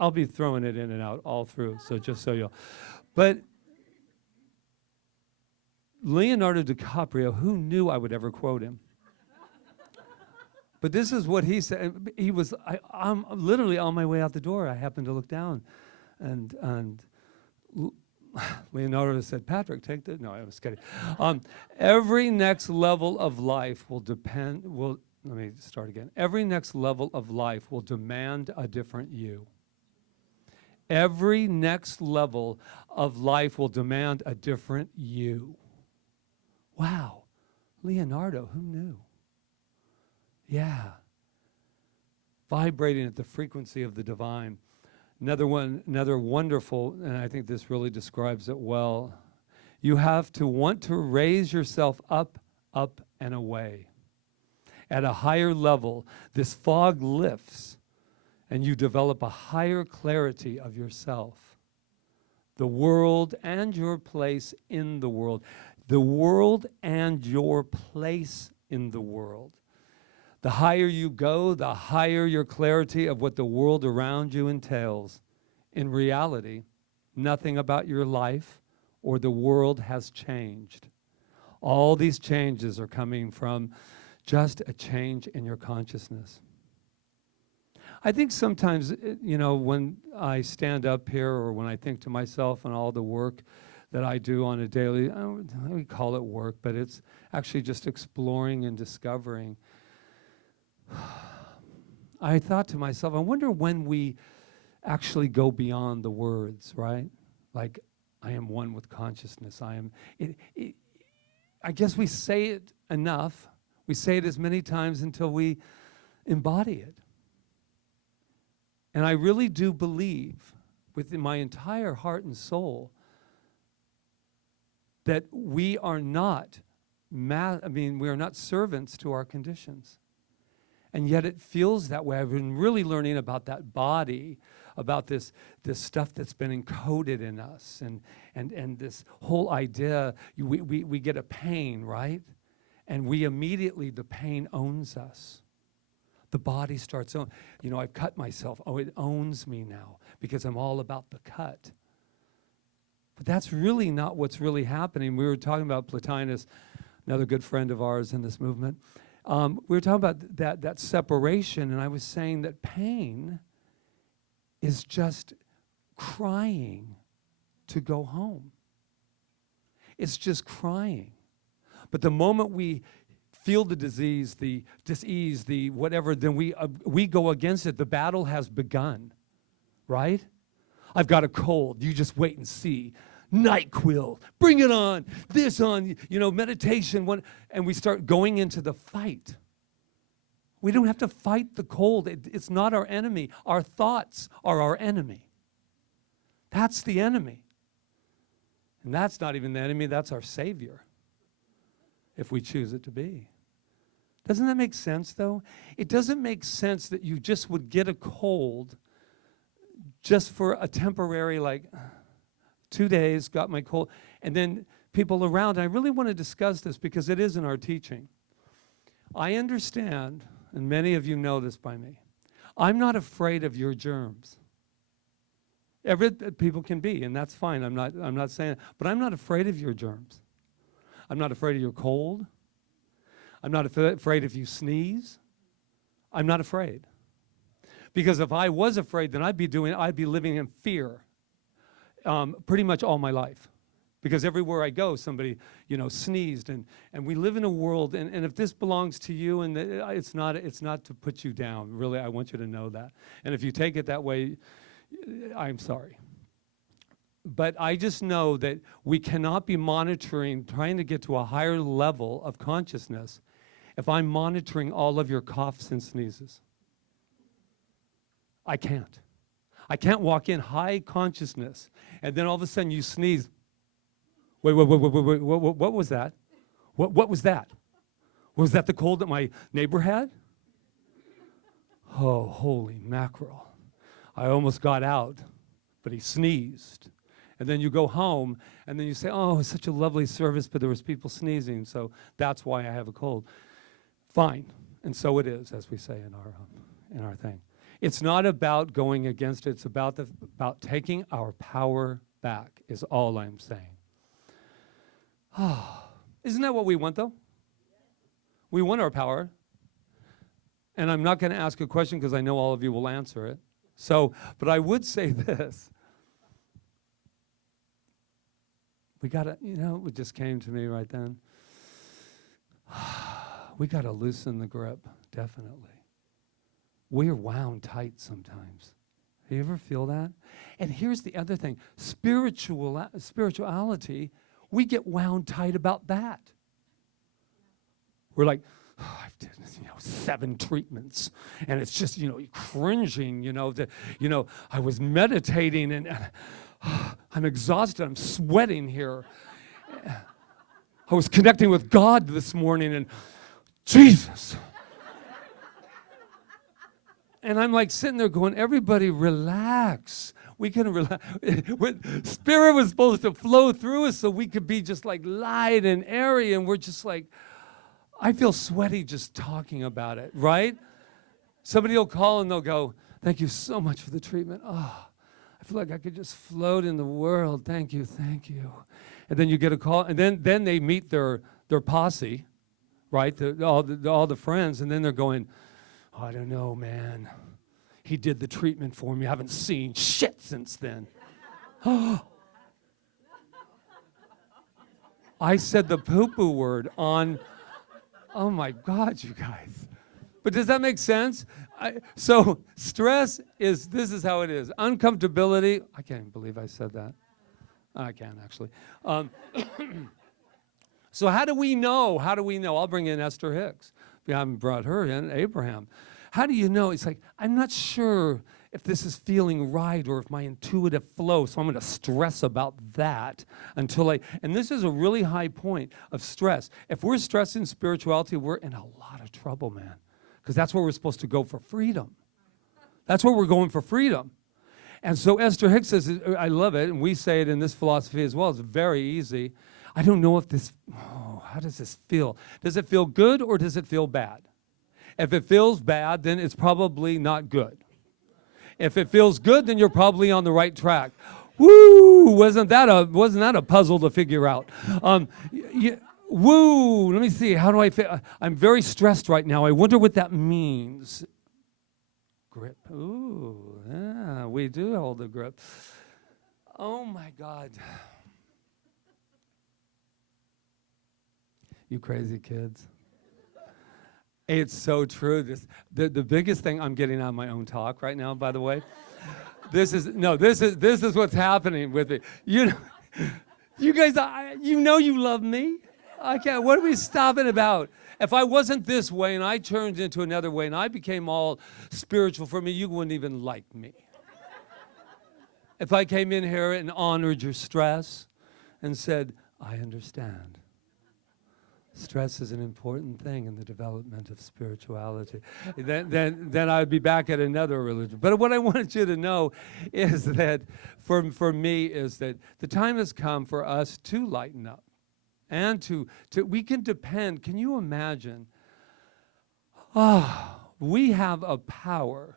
I'll be throwing it in and out all through, so just so you'll. But Leonardo DiCaprio, who knew I would ever quote him? But this is what he said. He was, I'm literally on my way out the door. I happened to look down, and Leonardo said, Patrick, take the, no, I was kidding. Every next level of life let me start again. Every next level of life will demand a different you. Every next level of life will demand a different you. Wow, Leonardo, who knew? Yeah. Vibrating at the frequency of the divine. Another wonderful, and I think this really describes it well. You have to want to raise yourself up, up, and away. At a higher level, this fog lifts, and you develop a higher clarity of yourself, the world, and your place in the world. The world and your place in the world. The higher you go, the higher your clarity of what the world around you entails. In reality, nothing about your life or the world has changed. All these changes are coming from just a change in your consciousness. I think sometimes, when I stand up here or when I think to myself and all the work that I do on a daily, we call it work, but it's actually just exploring and discovering. I thought to myself, I wonder when we actually go beyond the words, right? Like, I am one with consciousness. I guess we say it enough. We say it as many times until we embody it. And I really do believe, within my entire heart and soul, that we are not we are not servants to our conditions. And yet it feels that way. I've been really learning about that body, about this stuff that's been encoded in us, and this whole idea, we get a pain, right? And we immediately, the pain owns us. The body starts owning. I've cut myself. Oh, it owns me now because I'm all about the cut. But that's really not what's really happening. We were talking about Plotinus, another good friend of ours in this movement. We were talking about that separation, and I was saying that pain is just crying to go home. It's just crying. But the moment we feel the disease, the dis-ease, the whatever, then we go against it. The battle has begun, right? I've got a cold. You just wait and see. NyQuil, bring it on. This on, meditation. And we start going into the fight. We don't have to fight the cold. It's not our enemy. Our thoughts are our enemy. That's the enemy. And that's not even the enemy, that's our Savior, if we choose it to be. Doesn't that make sense, though? It doesn't make sense that you just would get a cold just for a temporary, like, 2 days, got my cold, and then people around. I really want to discuss this because it is in our teaching. I understand, and many of you know this by me, I'm not afraid of your germs. People can be, and that's fine. I'm not saying it, but I'm not afraid of your germs. I'm not afraid of your cold. I'm not afraid if you sneeze. I'm not afraid. Because if I was afraid, then I'd be living in fear pretty much all my life. Because everywhere I go, somebody, sneezed, and we live in a world, and if this belongs to you, and it's not to put you down. Really, I want you to know that. And if you take it that way, I'm sorry. But I just know that we cannot be monitoring, trying to get to a higher level of consciousness if I'm monitoring all of your coughs and sneezes. I can't. I can't walk in high consciousness, and then all of a sudden you sneeze. Wait, what was that? What was that? Was that the cold that my neighbor had? Oh, holy mackerel. I almost got out, but he sneezed. And then you go home, and then you say, oh, it's such a lovely service, but there was people sneezing, so that's why I have a cold. Fine, and so it is, as we say in our thing. It's not about going against it. It's about taking our power back, is all I'm saying. Isn't that what we want, though? We want our power. And I'm not going to ask a question because I know all of you will answer it. But I would say this. We got to, it just came to me right then. We got to loosen the grip, definitely. We're wound tight sometimes. You ever feel that? And here's the other thing. Spirituality, we get wound tight about that. We're like, I've done 7 treatments, and it's just, cringing, I was meditating, and I'm exhausted, I'm sweating here. I was connecting with God this morning, and Jesus. And I'm like sitting there going, everybody relax. We can relax. Spirit was supposed to flow through us so we could be just like light and airy, and we're just like, I feel sweaty just talking about it, right? Somebody will call and they'll go, thank you so much for the treatment. Oh, I feel like I could just float in the world. Thank you, thank you. And then you get a call, and then they meet their posse, right? All the friends, and then they're going, oh, I don't know, man. He did the treatment for me. I haven't seen shit since then. I said the poo-poo word on, oh my God, you guys. But does that make sense? So stress this is how it is. Uncomfortability, I can't even believe I said that. I can, actually. So how do we know? I'll bring in Esther Hicks. We haven't brought her in, Abraham. How do you know? It's like, I'm not sure if this is feeling right or if my intuitive flow, so I'm going to stress about that and this is a really high point of stress. If we're stressing spirituality, we're in a lot of trouble, man, because that's where we're supposed to go for freedom. That's where we're going for freedom. And so Esther Hicks says, I love it, and we say it in this philosophy as well, it's very easy. I don't know if how does this feel? Does it feel good or does it feel bad? If it feels bad, then it's probably not good. If it feels good, then you're probably on the right track. Woo! Wasn't that a puzzle to figure out? Woo! Let me see. How do I feel? I'm very stressed right now. I wonder what that means. Grip. Ooh, yeah, we do hold the grip. Oh my God. You crazy kids. It's so true. The biggest thing I'm getting out of my own talk right now, by the way. This is what's happening with me. You guys, you love me. I can't. What are we stopping about? If I wasn't this way and I turned into another way and I became all spiritual for me, you wouldn't even like me. If I came in here and honored your stress and said, I understand. Stress is an important thing in the development of spirituality. Then I'd be back at another religion. But what I want you to know is that for me is that the time has come for us to lighten up. And to we can depend. Can you imagine? We have a power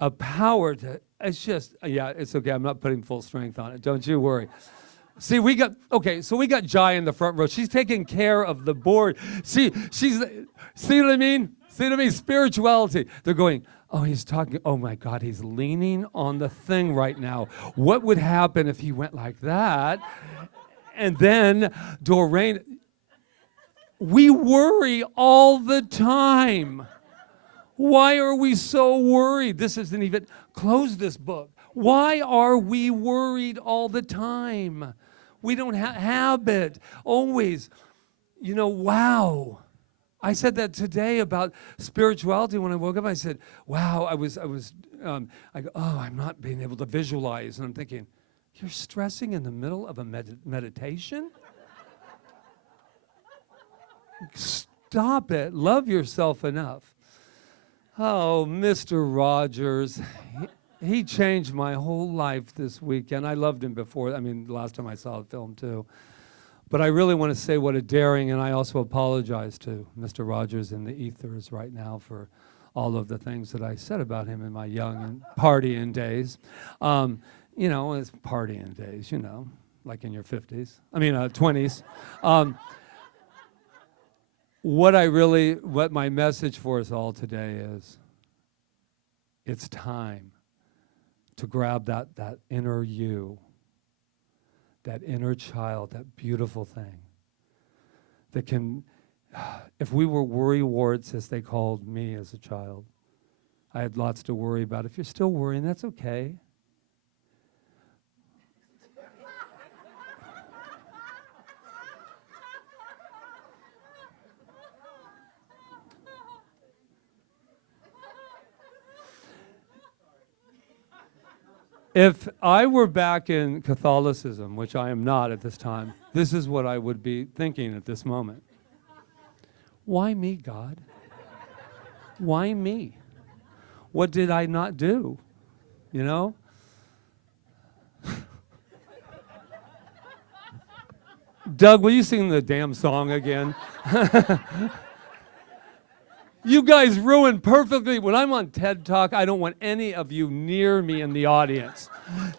to, it's just, yeah, it's okay. I'm not putting full strength on it. Don't you worry. See, so we got Jai in the front row. She's taking care of the board. See what I mean? See what I mean? Spirituality. They're going, oh, he's talking, oh my God, he's leaning on the thing right now. What would happen if he went like that? And then Doreen, we worry all the time. Why are we so worried? This isn't even, close this book. Why are we worried all the time? We don't have it always. You know, wow. I said that today about spirituality when I woke up. I said, wow, I go, oh, I'm not being able to visualize. And I'm thinking, you're stressing in the middle of a meditation? Stop it. Love yourself enough. Oh, Mr. Rogers, he changed my whole life this weekend. I loved him before. I mean, the last time I saw the film, too. But I really want to say what a daring, and I also apologize to Mr. Rogers in the ethers right now for all of the things that I said about him in my young and partying days. You know, it's partying days, you know, like in your 20s. What my message for us all today is, it's time to grab that inner you, that inner child, that beautiful thing that can, if we were worry warts, as they called me as a child, I had lots to worry about. If you're still worrying, that's okay. If I were back in Catholicism, which I am not at this time, this is what I would be thinking at this moment. Why me, God? Why me? What did I not do? You know? Doug, will you sing the damn song again? You guys ruin perfectly. When I'm on TED Talk, I don't want any of you near me in the audience.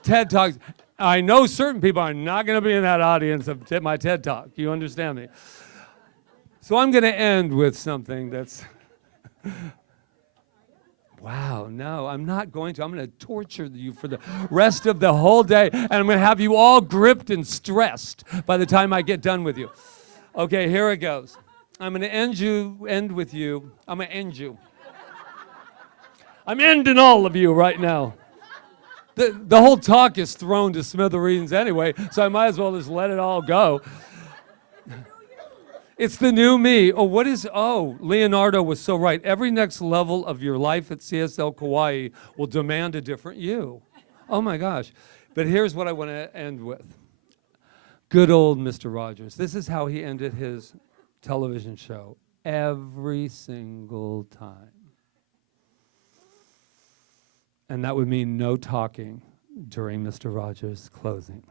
TED Talks, I know certain people are not going to be in that audience of my TED Talk. You understand me? So I'm going to end with something that's, wow, no, I'm not going to. I'm going to torture you for the rest of the whole day, and I'm going to have you all gripped and stressed by the time I get done with you. Okay, here it goes. I'm going to end with you. I'm going to end you. I'm ending all of you right now. The whole talk is thrown to smithereens anyway, so I might as well just let it all go. It's the new me. Leonardo was so right. Every next level of your life at CSL Kauai will demand a different you. Oh my gosh. But here's what I want to end with. Good old Mr. Rogers. This is how he ended his television show every single time. And that would mean no talking during Mr. Rogers' closing.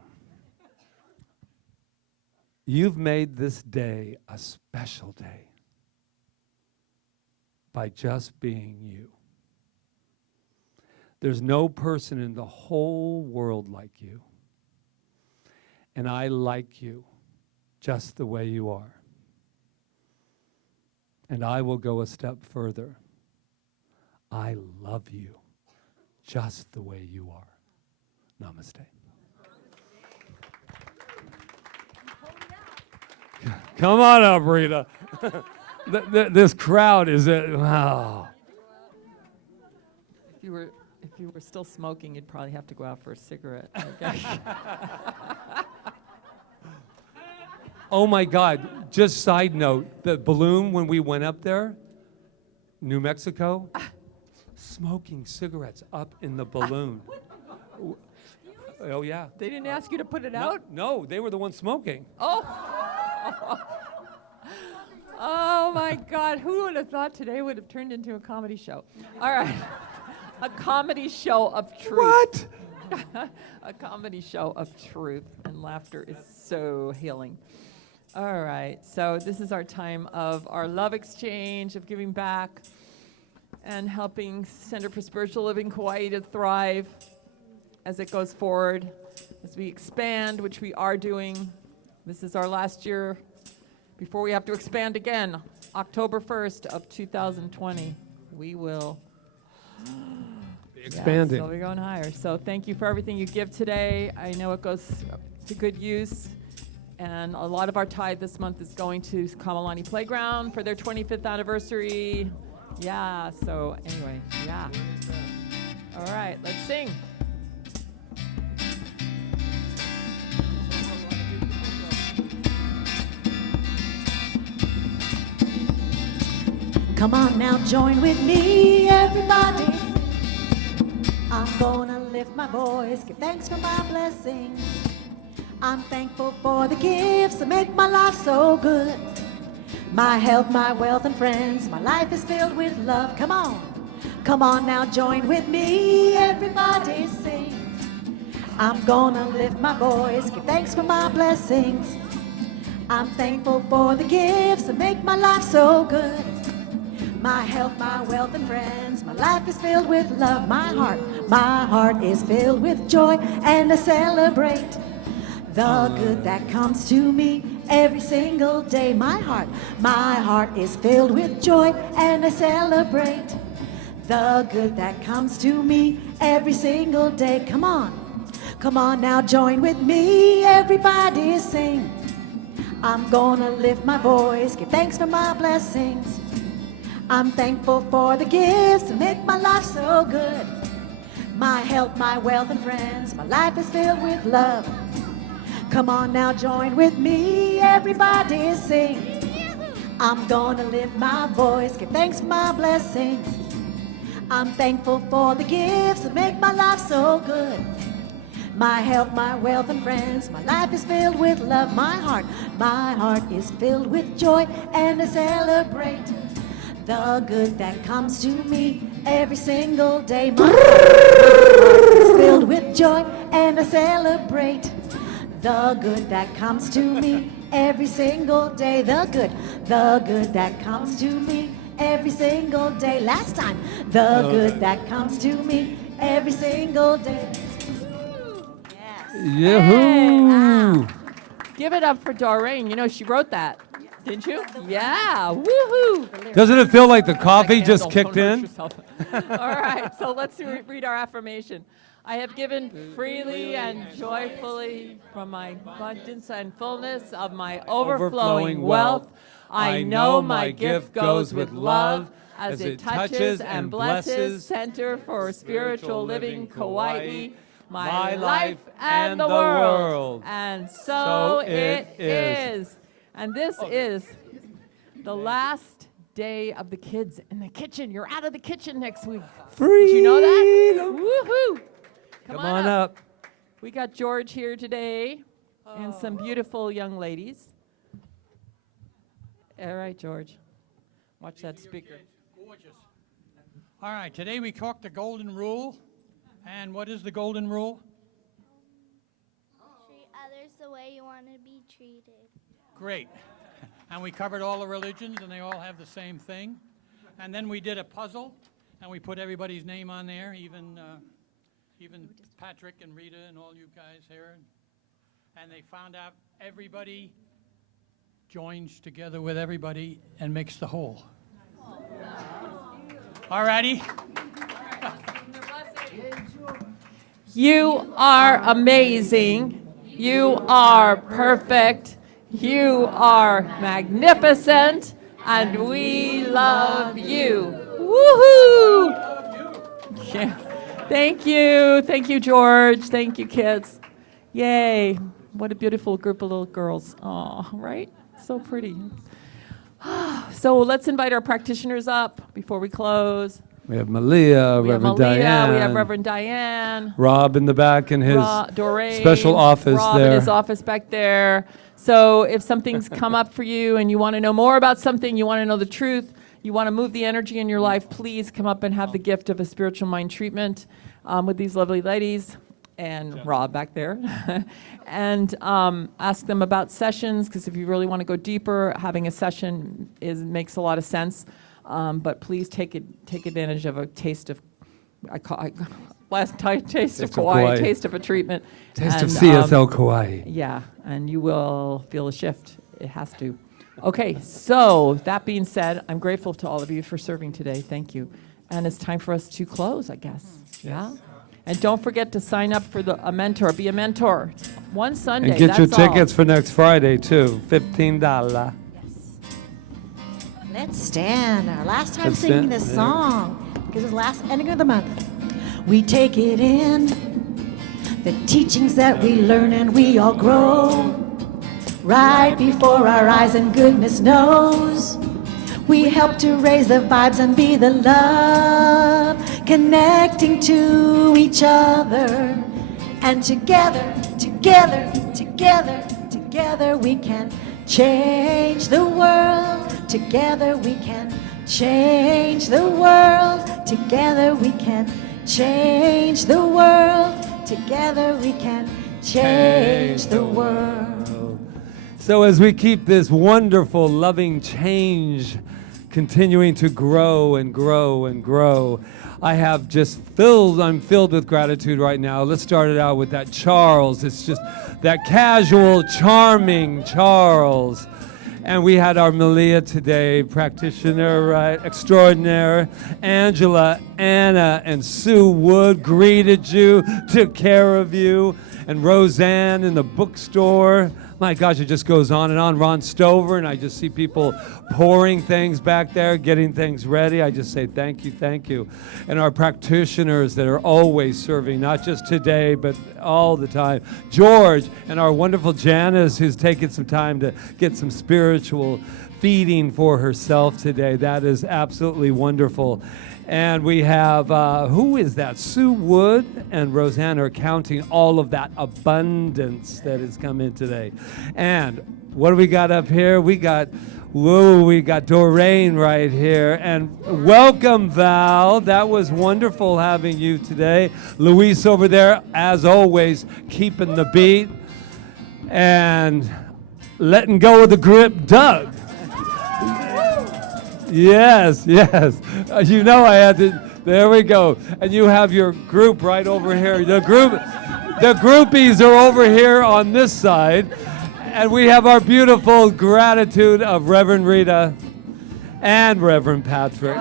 You've made this day a special day by just being you. There's no person in the whole world like you. And I like you just the way you are. And I will go a step further. I love you just the way you are. Namaste. Come on up, Rita. This crowd is wow. If you were still smoking, you'd probably have to go out for a cigarette. Okay. Oh my God. Just side note, the balloon when we went up there, New Mexico, smoking cigarettes up in the balloon. Oh yeah. They didn't ask you to put it out? No, they were the ones smoking. Oh. Oh my God, who would have thought today would have turned into a comedy show? All right, a comedy show of truth. What? A comedy show of truth, and laughter is so healing. All right, so this is our time of our love exchange, of giving back, and helping Center for Spiritual Living Kauai to thrive as it goes forward, as we expand, which we are doing. This is our last year before we have to expand again. October 1st of 2020, we will Expanding. Yeah, so we're going higher. So thank you for everything you give today. I know it goes to good use. And a lot of our tithe this month is going to Kamalani Playground for their 25th anniversary. Yeah, so anyway, yeah. All right, let's sing. Come on now, join with me, everybody. I'm gonna lift my voice, give thanks for my blessings. I'm thankful for the gifts that make my life so good. My health, my wealth, and friends, my life is filled with love. Come on now, join with me, everybody sing. I'm gonna lift my voice, give thanks for my blessings. I'm thankful for the gifts that make my life so good. My health, my wealth, and friends, my life is filled with love. My heart is filled with joy, and I celebrate the good that comes to me every single day. My heart is filled with joy, and I celebrate the good that comes to me every single day. Come on now, join with me, everybody sing. I'm gonna lift my voice, give thanks for my blessings. I'm thankful for the gifts that make my life so good. My health, my wealth, and friends, my life is filled with love. Come on now, join with me, everybody sing. I'm gonna lift my voice, give thanks for my blessings. I'm thankful for the gifts that make my life so good. My health, my wealth, and friends, my life is filled with love. My heart is filled with joy, and I celebrate the good that comes to me every single day. My heart is filled with joy, and I celebrate the good that comes to me every single day. The good that comes to me every single day. Last time, the good that comes to me every single day. Yahoo! Give it up for Doreen. You know, she wrote that. Didn't you? Yeah. Woohoo! Doesn't it feel like the coffee just Candle, kicked don't in? hurt yourself. All right, so let's read our affirmation. I have given freely and joyfully from my abundance and fullness of my overflowing wealth. I know my gift goes with love as it touches and blesses Center for Spiritual Living Kauai, my life and the world. And so it is. And this is the last day of the kids in the kitchen. You're out of the kitchen next week. Did you know that? Woohoo! Come on up. We got George here today and some beautiful young ladies. All right, George. Watch that speaker. Gorgeous. All right, today we talked the golden rule. And what is the golden rule? Treat others the way you want to be treated. Great. And we covered all the religions, and they all have the same thing. And then we did a puzzle, and we put everybody's name on there, even Patrick and Rita and all you guys here. And they found out everybody joins together with everybody and makes the whole. All righty. You are amazing. You are perfect. You are magnificent. And we love you. Woohoo! Yeah. Thank you. Thank you, George. Thank you, kids. Yay. What a beautiful group of little girls. Oh, right? So pretty. So let's invite our practitioners up before we close. We have Malia, We have Reverend Malia, Diane. we have Reverend Diane. Rob in the back in his Doreen, special office Rob there. in his office back there. So if something's come up for you and you want to know more about something, you want to know the truth, you want to move the energy in your life, please come up and have the gift of a spiritual mind treatment with these lovely ladies and Rob back there. And ask them about sessions, because if you really want to go deeper, having a session makes a lot of sense. But please take advantage of a taste of, taste of Kauai, taste of a treatment. Taste of And, CSL Kauai. Yeah, and you will feel a shift. It has to. Okay, so that being said, I'm grateful to all of you for serving today. Thank you. And it's time for us to close, I guess. Yeah? And don't forget to sign up for a mentor. Be a mentor. One Sunday, And get your that's all. tickets for next Friday, too. $15. Let's stand. Our last time Let's singing stand, this yeah. song, because it's last ending of the month. We take it in, the teachings that we learn and we all grow. Right before our eyes and goodness knows. We help to raise the vibes and be the love, connecting to each other. And together, together, together, together we can change the world. Together we can change the world. Together we can change the world. Together we can change the world. So as we keep this wonderful, loving change continuing to grow and grow and grow, I'm filled with gratitude right now. Let's start it out with that Charles. It's just that casual, charming Charles. And we had our Malia today, practitioner, right, extraordinaire. Angela, Anna, and Sue Wood greeted you, took care of you. And Roseanne in the bookstore. My gosh, it just goes on and on. Ron Stover, and I just see people pouring things back there, getting things ready. I just say thank you, thank you. And our practitioners that are always serving, not just today, but all the time. George and our wonderful Janice, who's taken some time to get some spiritual feeding for herself today. That is absolutely wonderful. And we have, who is that? Sue Wood and Roseanne are counting all of that abundance that has come in today. And what do we got up here? We got Doreen right here. And welcome, Val. That was wonderful having you today. Luis over there, as always, keeping the beat. And letting go of the grip, Doug. Yes. You know I had to. There we go. And you have your group right over here. The groupies are over here on this side. And we have our beautiful gratitude of Reverend Rita and Reverend Patrick.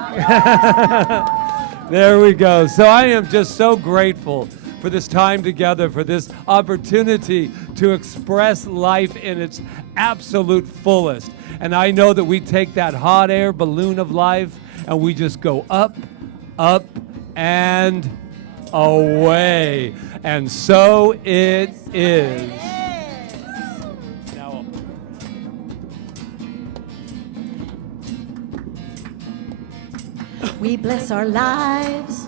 There we go. So I am just so grateful for this time together, for this opportunity to express life in its absolute fullest. And I know that we take that hot air balloon of life and we just go up, up, and away. And so it is. Now, We bless our lives.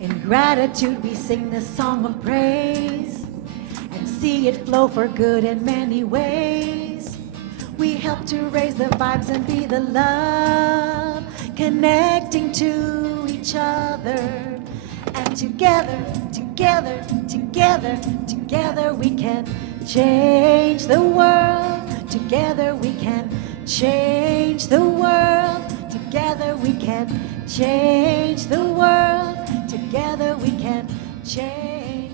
In gratitude we sing this song of praise and see it flow for good in many ways. We help to raise the vibes and be the love, connecting to each other. And together, together, together, together we can change the world. Together we can change the world. Together we can change the world. Together we can change